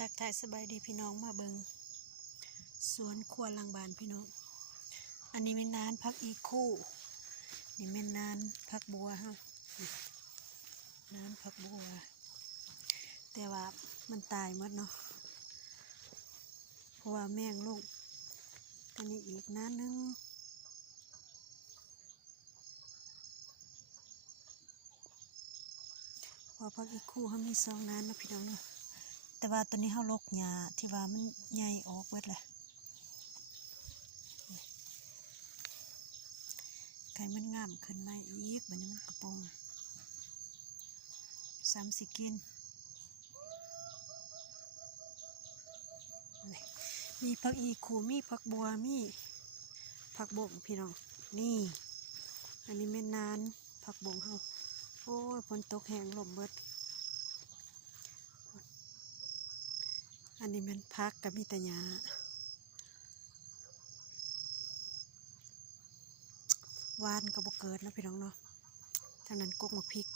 ทักทายสบายดีพี่น้องมาเบิงสวนครัวหลังบ้านพี่น้องอันนี้เป็นนานพักอีคู่นี่เป็นนานพักบัวฮะนานพักบัวแต่ว่ามันตายหมดเนาะเพราะว่าแมงลูกอันนี้อีกนานนึงพอพักอีกคู่เขามีสองนานนะพี่น้องเนาะแต่ว่าตอนนี้เขาลกหญ้าที่ว่ามันใหญ่ออกเบิดแหละไก่มันงามขึ้นมาอีกมันนี้มันกระโปรง30 กินมีผักอีคูมีผักบัวมีผักบงพี่น้องนี่อันนี้แม่นานผักบงเขาโอ้ยฝนตกแห้งลมเบิดอันนี้มันพักกับมีแต่หญ้าหวานกับบกเกิดนะพี่น้องเนาะทางนั้นกกมะพริก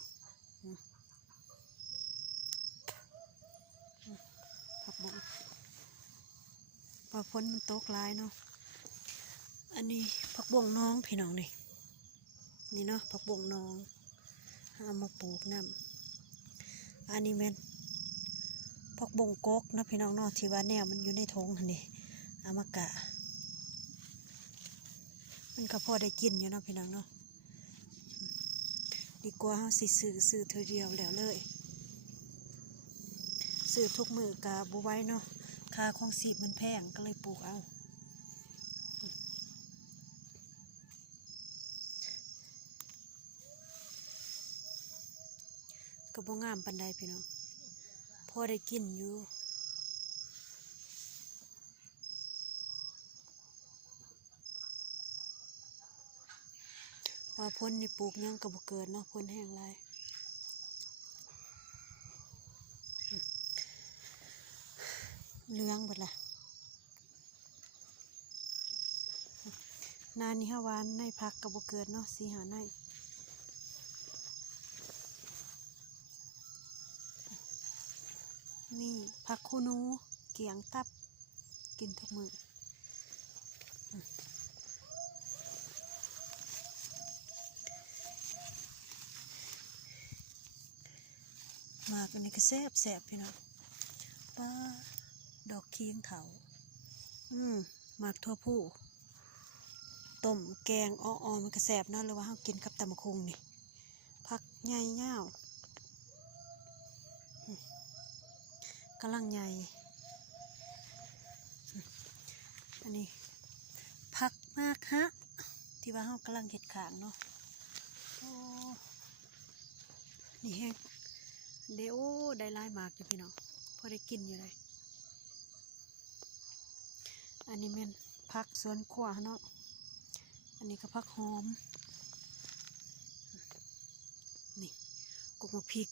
ผักบงพอฝนมันตกหลายเนาะอันนี้ผักบงน้องพี่น้องนี่เนาะผักบงน้องเอามาปลูกน้ำอันนี้แม่นผักบงกกนะพี่น้องเนาะที่ว่าแนวมันอยู่ในทงนี่เอามากะมันก็พอได้กินอยู่เนาะพี่น้องเนาะดีกว่าเฮาสิซื้อเธอเดียวแล้วเลยซื้อทุกมือกะบ่ไหวเนาะค่าของชีพมันแพงก็เลยปลูกเอาก็บ่งามปานใดพี่น้องพอได้กินอยู่ว่าพ้นนี่ปลูกยังก็บ่เกิดเนาะพ้นแห้งหลายเหลืองเบิดล่ะนานี่ฮาวานในพักก็บ่เกิดเนาะสิหาในนี่ผักคูนูเกียงตับกินทุกมื้อมากอันนี้ก็แซ่บพี่น้องป้าดอกเคียงเถาหมากทั่วผู้ต้มแกงอ้อมันก็แซ่บเนาะหรือว่าเฮากินกับตำบักหุ่งนี่ผักใหญ่ยาวกำลังใหญ่อันนี้ผักมากฮะที่ว่าเฮากำลังเห็ดขางเนาะโอ้นี่แห้งเดี๋ยวได้หลายมากอยู่พี่น้องพอได้กินอยู่เลยอันนี้เป็นผักสวนครัวเนาะอันนี้ก็ผักหอมนี่กุกมะพริก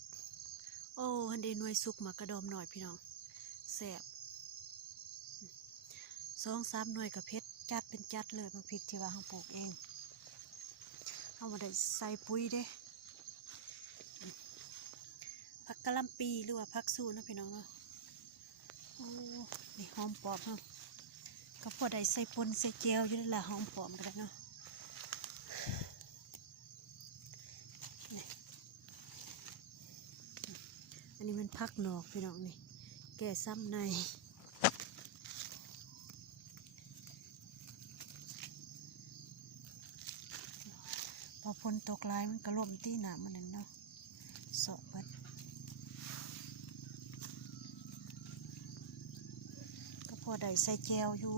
โอ้ฮันเดนวยสุกมากระดอมหน่อยพี่น้องแซ่บ2-3 หน่วยกับเพชรจัดเป็นจัดเลยมะพริกที่ว่าเราปลูกเองเอามาได้ใส่ปุ๋ยเด้ผักกะหล่ำปีหรือว่าผักสู้นะพี่น้องเนาะโอ้นี่หอมปอบเนาะก็พอได้ใส่ปนใส่เจียวอยู่นั่นแหละหอมปอบกันเนาะอันนี้มันผักนอกพี่น้องนี่แก่ซ้ำในพอฝนตกลายมันก็ล่มตีหนามันนั่นเนาะสอบบัดก็พอได้ใส่แจวอยู่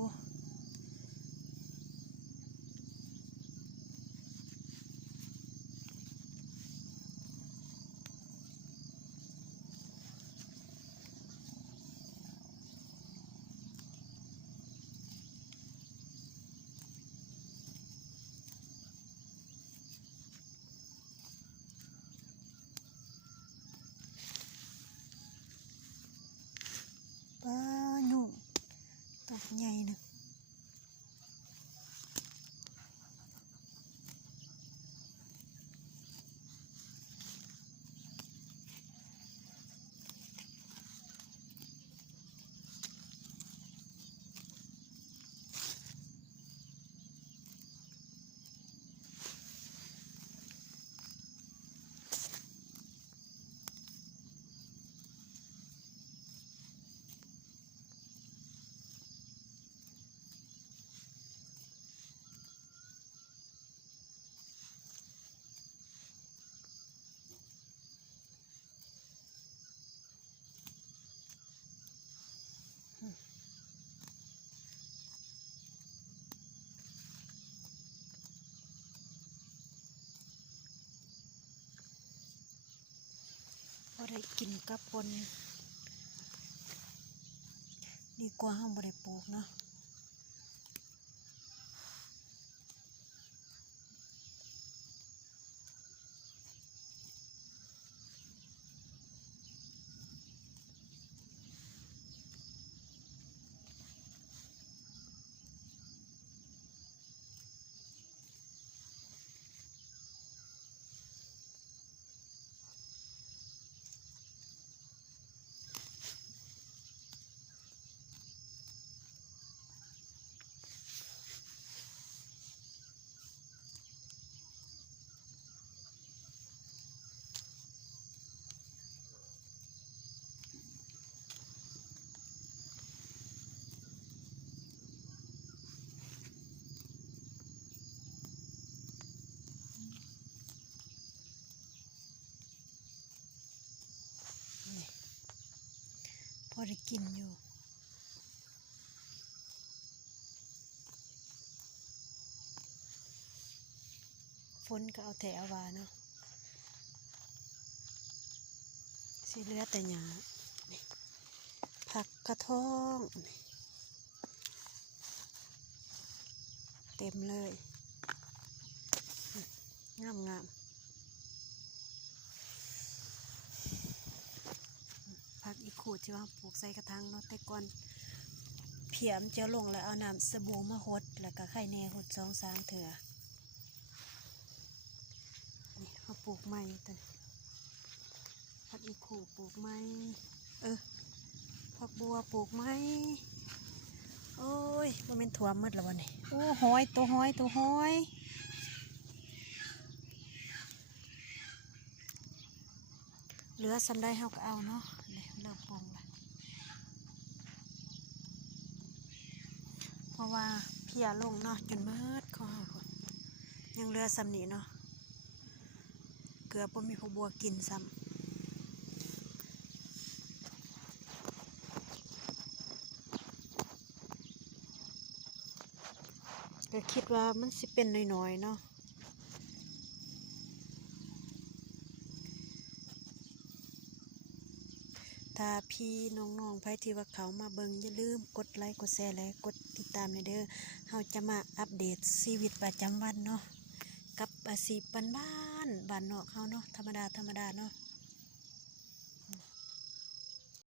ป้าหนุ่มตัวใหญ่นะ กินกับปนดีกว่าห้องบริปลูกเนาะพอได้กินอยู่ฝนก็เอาแต่เอาวาเนาะสิเหลือแต่หญ้านี่ผักกระท้องนี่เต็มเลยงามงามผักอีขูดที่ว่าปลูกใส่กระถางเนาะแต่ก่อนเพียมจะลงแล้วเอาน้ำสบู่มาหดแล้วก็ไข่แน่หด2-3 เถื่อนี่เขาปลูกใหม่ตัวผักอีขูดปลูกใหม่ผักบัวปลูกไหมโอ้ยมันเป็นถั่วมืดแล้ววันนี้โอ้หอยตัวหอยตัวหอยเหลือสำได้เฮาก็เอาเนาะนี่เริ่มปรุงละเพราะว่าเพียลงเนาะจนมืดของเฮาคนยังเหลือสำนี้เนาะเกลือบ่มีผักบัวกินซ้ำก็คิดว่ามันสิเป็นน้อยๆเนาะถ้าพี่น้องๆไผที่ว่าเขามาเบิ่งอย่าลืมกดไลค์กดแชร์และกดติดตามในเด้อเฮาจะมาอัปเดตชีวิตประจำวันเนาะกับอาชีพบ้านๆบ้านนอกเฮาเนาะธรรมดาเนาะ